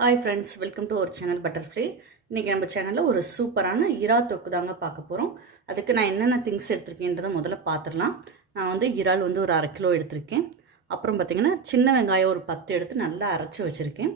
Hi friends, welcome to our channel butterfly. இன்றைக்கி நம்ம சேனலில் ஒரு சூப்பரான இறால் தொக்கு தாங்க பார்க்க போகிறோம். அதுக்கு நான் என்னென்ன திங்ஸ் எடுத்திருக்கேன்றதை முதல்ல பார்த்துடலாம். நான் இறால் ஒரு 1/2 கிலோ எடுத்திருக்கேன். அப்புறம் பார்த்திங்கன்னா சின்ன வெங்காயம் ஒரு 10 எடுத்து நல்லா அரைச்சி வச்சுருக்கேன்.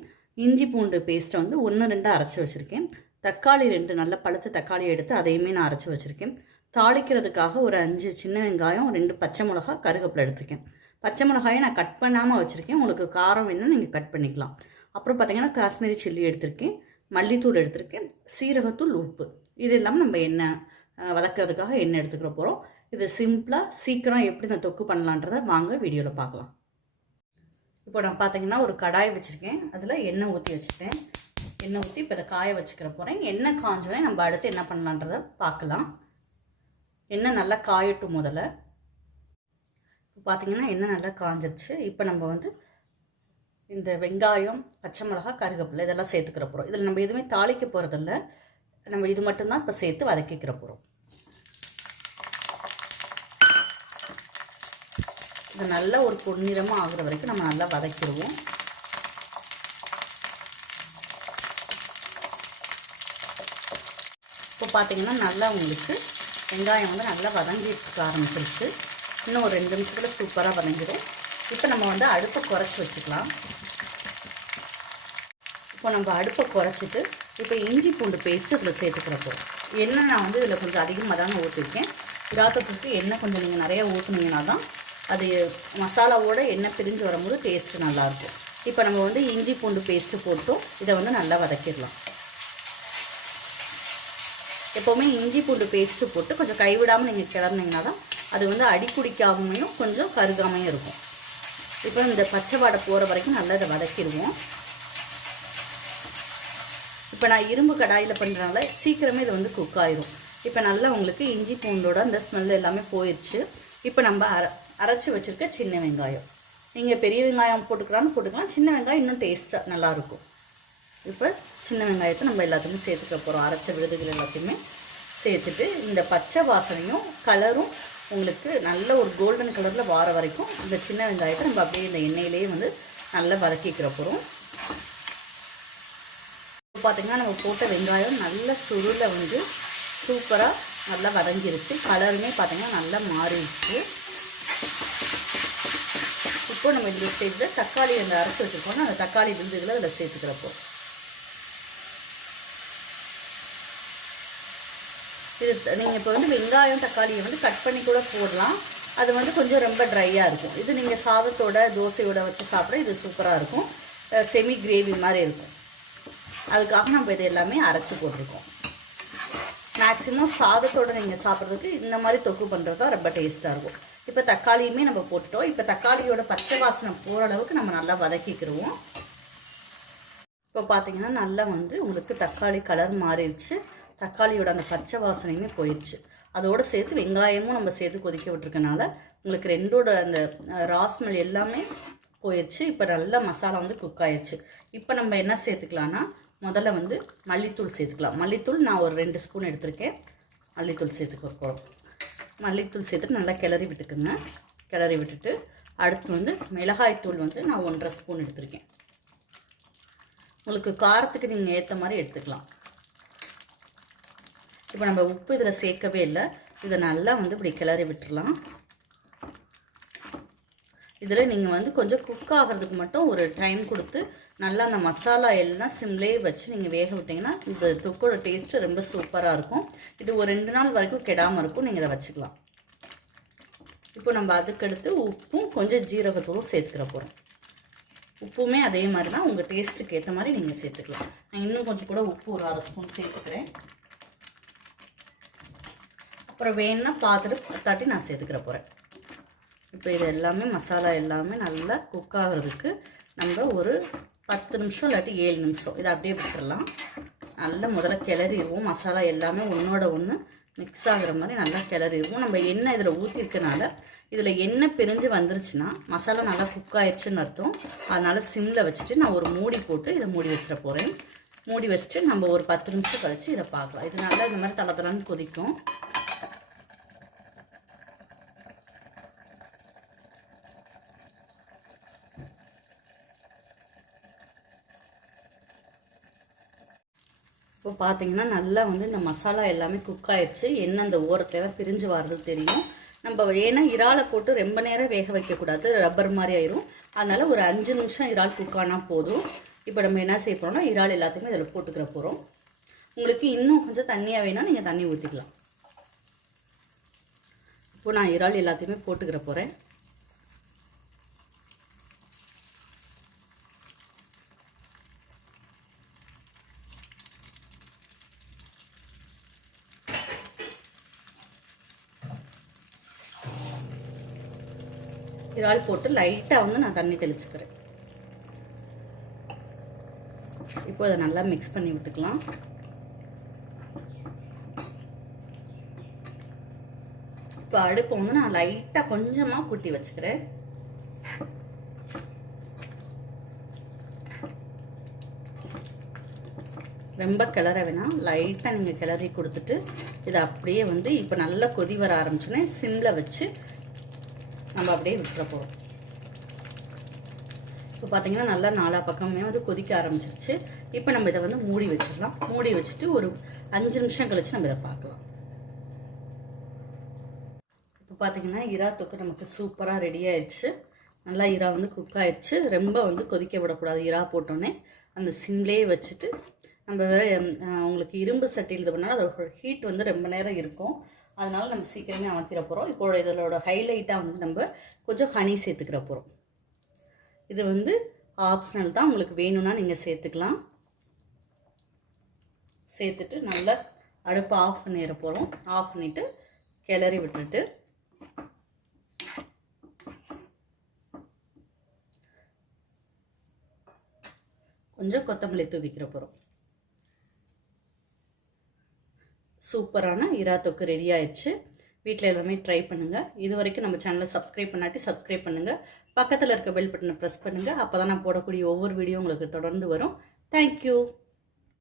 இஞ்சி பூண்டு பேஸ்ட்டை 1 2 அரைச்சி வச்சுருக்கேன். தக்காளி 2 நல்ல பழுத்த தக்காளி எடுத்து அதையுமே நான் அரைச்சி வச்சுருக்கேன். தாளிக்கிறதுக்காக ஒரு 5 சின்ன வெங்காயம், 2 பச்சை மிளகா, கருவேப்பிலை எடுத்திருக்கேன். பச்சை மிளகாயை நான் கட் பண்ணாமல் வச்சுருக்கேன். உங்களுக்கு காரம் வேணும்னா நீங்கள் கட் பண்ணிக்கலாம். அப்புறம் பார்த்திங்கன்னா காஷ்மீரி சில்லி எடுத்திருக்கேன், மல்லித்தூள் எடுத்திருக்கேன், சீரகத்தூள், உப்பு. இது இல்லாமல் நம்ம எண்ணெய் வதக்கிறதுக்காக எண்ணெய் எடுத்துக்கிற போகிறோம். இது சிம்பிளாக சீக்கிரம் எப்படி நான் தொக்கு பண்ணலான்றதை வாங்க வீடியோவில் பார்க்கலாம். இப்போ நான் பார்த்திங்கன்னா ஒரு கடாய் வச்சுருக்கேன். அதில் எண்ணெய் ஊற்றி வச்சுட்டேன். எண்ணெய் ஊற்றி இப்போ இதை காய வச்சுக்கிற போகிறேன். எண்ணெய் காஞ்சோடனே நம்ம அடுத்து என்ன பண்ணலான்றதை பார்க்கலாம். எண்ணெய் நல்லா காயட்டும் முதல்ல. இப்போ பார்த்திங்கன்னா எண்ணெய் நல்லா காஞ்சிருச்சு. இப்போ நம்ம இந்த வெங்காயம், பச்சை மிளகா, கருவேப்பிலை இதெல்லாம் சேர்த்துக்கிற போகிறோம். இதில் நம்ம எதுவுமே தாளிக்க போகிறதில்ல. நம்ம இது மட்டும்தான் இப்போ சேர்த்து வதக்கிக்கிற போகிறோம். இது நல்லா ஒரு பொன்னிறமாக ஆகுற வரைக்கும் நம்ம நல்லா வதக்கிடுவோம். இப்போ பார்த்திங்கன்னா நல்லா உங்களுக்கு வெங்காயம் நல்லா வதங்கிட்டு ஆரம்பிச்சிருச்சு. இன்னும் ஒரு 2 நிமிஷத்தில் சூப்பராக வதங்கிடும். இப்போ நம்ம அடுப்பை குறைச்சி வச்சுக்கலாம். இப்போ நம்ம அடுப்பை குறைச்சிட்டு இப்போ இஞ்சி பூண்டு பேஸ்ட்டு இதில் சேர்த்துக்கிற போகிறோம். எண்ணெய் நான் இதில் கொஞ்சம் அதிகமாக தாங்க ஊற்றிருக்கேன். இறாத்தத்துக்கு எண்ணெய் கொஞ்சம் நீங்கள் நிறையா ஊற்றுனீங்கன்னா தான் அது மசாலாவோட எண்ணெய் பிரிஞ்சு வரும்போது டேஸ்ட்டு நல்லாயிருக்கும். இப்போ நம்ம இஞ்சி பூண்டு பேஸ்ட்டு போட்டோம். இதை நல்லா வதக்கிடலாம். எப்போவுமே இஞ்சி பூண்டு பேஸ்ட்டு போட்டு கொஞ்சம் கைவிடாமல் நீங்கள் கிளறினீங்கன்னா தான் அது அடி குடிக்காமையும் கொஞ்சம் கருகாமையும் இருக்கும். இப்போ இந்த பச்சை வாடை போகிற வரைக்கும் நல்லா இதை வதக்கிடுவோம். இப்போ நான் இரும்பு கடாயில் பண்ணுறதுனால சீக்கிரமே இது குக் ஆயிடும். இப்போ நல்லா உங்களுக்கு இஞ்சி பூண்டோட அந்த ஸ்மெல் எல்லாமே போயிடுச்சு. இப்போ நம்ம அரைச்சி வச்சுருக்க சின்ன வெங்காயம், நீங்கள் பெரிய வெங்காயம் போட்டுக்கலாம். சின்ன வெங்காயம் இன்னும் டேஸ்ட்டாக நல்லாயிருக்கும். இப்போ சின்ன வெங்காயத்தை நம்ம எல்லாத்தையுமே சேர்த்துக்க போகிறோம். அரைச்ச விழுதுகள் எல்லாத்தையுமே சேர்த்துட்டு இந்த பச்சை வாசனையும் கலரும் உங்களுக்கு நல்ல ஒரு கோல்டன் கலரில் வார வரைக்கும் இந்த சின்ன வெங்காயத்தை நம்ம அப்படியே இந்த எண்ணெயிலேயே நல்லா வதக்கிக்கிற போகிறோம். இப்போ பார்த்திங்கன்னா நம்ம போட்ட வெங்காயம் நல்ல சுருளை சூப்பராக நல்லா வதங்கிருச்சு. கலருமே பார்த்திங்கன்னா நல்லா மாறிடுச்சு. இப்போ நம்ம இந்த ஸ்டேஜில் தக்காளி அரைச்சி வச்சுருக்கோம்னா அந்த தக்காளி விழுதுகளை அதில் சேர்த்துக்கிறப்போ இது நீங்கள் இப்போ வெங்காயம் தக்காளியை கட் பண்ணி கூட போடலாம். அது கொஞ்சம் ரொம்ப ட்ரையாக இருக்கும். இது நீங்கள் சாதத்தோட தோசையோட வச்சு சாப்பிட இது சூப்பராக இருக்கும். செமி கிரேவி மாதிரி இருக்கும். அதுக்காக நம்ம இது எல்லாமே அரைச்சி போட்டிருக்கோம். மேக்ஸிமம் சாதத்தோடு நீங்கள் சாப்பிட்றதுக்கு இந்த மாதிரி தொக்கு பண்ணுறது தான் ரொம்ப டேஸ்ட்டாக இருக்கும். இப்போ தக்காளியுமே நம்ம போட்டுட்டோம். இப்போ தக்காளியோட பச்சை வாசனை போகிற அளவுக்கு நம்ம நல்லா வதக்கிக்கிடுவோம். இப்போ பார்த்தீங்கன்னா நல்லா உங்களுக்கு தக்காளி கலர் மாறிடுச்சு. தக்காளியோட அந்த பச்சை வாசனையுமே போயிடுச்சு. அதோடு சேர்த்து வெங்காயமும் நம்ம சேர்த்து கொதிக்க விட்டுருக்கனால உங்களுக்கு ரெண்டோட அந்த ராஸ்மெல் எல்லாமே போயிடுச்சு. இப்போ நல்லா மசாலா குக் ஆயிடுச்சு. இப்போ நம்ம என்ன சேர்த்துக்கலான்னா முதல்ல மல்லித்தூள் சேர்த்துக்கலாம். மல்லித்தூள் நான் ஒரு 2 ஸ்பூன் எடுத்திருக்கேன். மல்லித்தூள் சேர்த்துக்க போகிறோம். மல்லித்தூள் சேர்த்துட்டு நல்லா கிளறி விட்டுக்குங்க. கிளறி விட்டுட்டு அடுத்து மிளகாய்த்தூள் நான் 1.5 ஸ்பூன் எடுத்திருக்கேன். உங்களுக்கு காரத்துக்கு நீங்கள் ஏற்ற மாதிரி எடுத்துக்கலாம். இப்போ நம்ம உப்பு இதில் சேர்க்கவே இல்லை. இதை நல்லா இப்படி கிளறி விட்டுடலாம். இதில் நீங்கள் கொஞ்சம் குக் ஆகிறதுக்கு மட்டும் ஒரு டைம் கொடுத்து நல்லா அந்த மசாலா எல்லாம் சிம்லேயே வச்சு நீங்கள் வேக விட்டிங்கன்னா இந்த தொக்கோட டேஸ்ட்டு ரொம்ப சூப்பராக இருக்கும். இது ஒரு 2 நாள் வரைக்கும் கெடாமல் இருக்கும். நீங்கள் இதை வச்சுக்கலாம். இப்போ நம்ம அதுக்கடுத்து உப்பும் கொஞ்சம் ஜீரகத்தூளும் சேர்த்துக்கிற போகிறோம். உப்புமே அதே மாதிரி தான் உங்கள் டேஸ்ட்டுக்கு ஏற்ற மாதிரி நீங்கள் சேர்த்துக்கலாம். நான் இன்னும் கொஞ்சம் கூட உப்பு ஒரு 1/2 ஸ்பூன் சேர்த்துக்கிறேன். அப்புறம் வேணுன்னா பார்த்துட்டு தட்டி நான் சேர்த்துக்கிற போகிறேன். இப்போ இது எல்லாமே மசாலா எல்லாமே நல்லா குக் ஆகிறதுக்கு நம்ம ஒரு 10 நிமிஷம் இல்லாட்டி 7 நிமிஷம் இதை அப்படியே விட்டுடலாம். நல்லா முதல்ல கிளறிடுவோம். மசாலா எல்லாமே ஒன்றோட ஒன்று மிக்ஸ் ஆகிற மாதிரி நல்லா கிளறிடுவோம். நம்ம எண்ணெய் இதில் ஊற்றிருக்கனால இதில் எண்ணெய் பிரிஞ்சு வந்துருச்சுன்னா மசாலா நல்லா குக் ஆயிடுச்சுன்னு அர்த்தம். அதனால் சிம்மில் வச்சுட்டு நான் ஒரு மூடி போட்டு இதை மூடி வச்சிட போகிறேன். மூடி வச்சுட்டு நம்ம ஒரு 10 நிமிஷம் கழித்து இதை பார்க்கலாம். இது நல்லா இந்த மாதிரி தளத்தலான்னு கொதிக்கும். இப்போ பார்த்தீங்கன்னா நல்லா வந்து இந்த மசாலா எல்லாமே குக் ஆயிடுச்சு. எண்ணெய் அந்த ஓரத்துலலாம் பிரிஞ்சு வர்றது தெரியும். நம்ம ஏன்னா இறாலை போட்டு ரொம்ப நேரம் வேக வைக்கக்கூடாது, ரப்பர் மாதிரி ஆயிரும். அதனால் ஒரு 5 நிமிஷம் இறால் குக் ஆனால் போதும். இப்போ நம்ம என்ன செய்ய போகிறோம்னா இறால் எல்லாத்தையுமே இதில் போட்டுக்கிற போகிறோம். உங்களுக்கு இன்னும் கொஞ்சம் தண்ணியாக வேணால் நீங்கள் தண்ணி ஊற்றிக்கலாம். இப்போ நான் இறால் எல்லாத்தையுமே போட்டுக்கிற போகிறேன். இறால் போட்டு லைட்டாக வந்து நான் தண்ணி தெளிச்சுக்கிறேன். இப்போ அதை நல்லா மிக்ஸ் பண்ணி விட்டுக்கலாம். இப்போ அடுப்பை வந்து நான் லைட்டாக கொஞ்சமாக கூட்டி வச்சுக்கிறேன். ரொம்ப கிளற வேணாம், லைட்டாக நீங்கள் கிளறி கொடுத்துட்டு இதை அப்படியே வந்து இப்போ நல்லா கொதி வர ஆரம்பிச்சோன்னே சிம்மில் வச்சு நம்ம அப்படியே விட்டுற போகிறோம். இப்போ பார்த்தீங்கன்னா நல்லா நாலா பக்கமே வந்து கொதிக்க ஆரம்பிச்சிருச்சு. இப்போ நம்ம இதை வந்து மூடி வச்சிடலாம். மூடி வச்சுட்டு ஒரு 5 நிமிஷம் கழிச்சு நம்ம இதை பார்க்கலாம். இப்போ பார்த்தீங்கன்னா இறா தொக்கு நமக்கு சூப்பராக ரெடி ஆயிடுச்சு. நல்லா இறா வந்து குக் ஆயிடுச்சு. ரொம்ப வந்து கொதிக்க விடக்கூடாது. இறா போட்டோன்னே அந்த சிம்லேயே வச்சுட்டு நம்ம வேறு உங்களுக்கு இரும்பு சட்டியில் இது பண்ணாலும் அதோட ஹீட் வந்து ரொம்ப நேரம் இருக்கும். அதனால் நம்ம சீக்கிரமே அமர்த்திட போகிறோம். இப்போ இதோட ஹைலைட்டாக வந்து நம்ம கொஞ்சம் ஹனி சேர்த்துக்கிற போகிறோம். இது வந்து ஆப்ஷனல் தான், உங்களுக்கு வேணும்னா நீங்கள் சேர்த்துக்கலாம். சேர்த்துட்டு நல்லா அடுப்பை ஆஃப் பண்ணிட போகிறோம். ஆஃப் பண்ணிவிட்டு கிளறி விட்டுட்டு கொஞ்சம் கொத்தமல்லி தூவிக்கிற போகிறோம். சூப்பரான இறா தொக்கு ரெடி ஆயிடுச்சு. வீட்டில் எல்லாமே ட்ரை பண்ணுங்கள். இது வரைக்கும் நம்ம சேனலை சப்ஸ்கிரைப் பண்ணாட்டி சப்ஸ்கிரைப் பண்ணுங்கள். பக்கத்தில் இருக்க பெல் பட்டனை ப்ரெஸ் பண்ணுங்கள். அப்போ தான் நான் போடக்கூடிய ஒவ்வொரு வீடியோ உங்களுக்கு தொடர்ந்து வரும். தேங்க்யூ.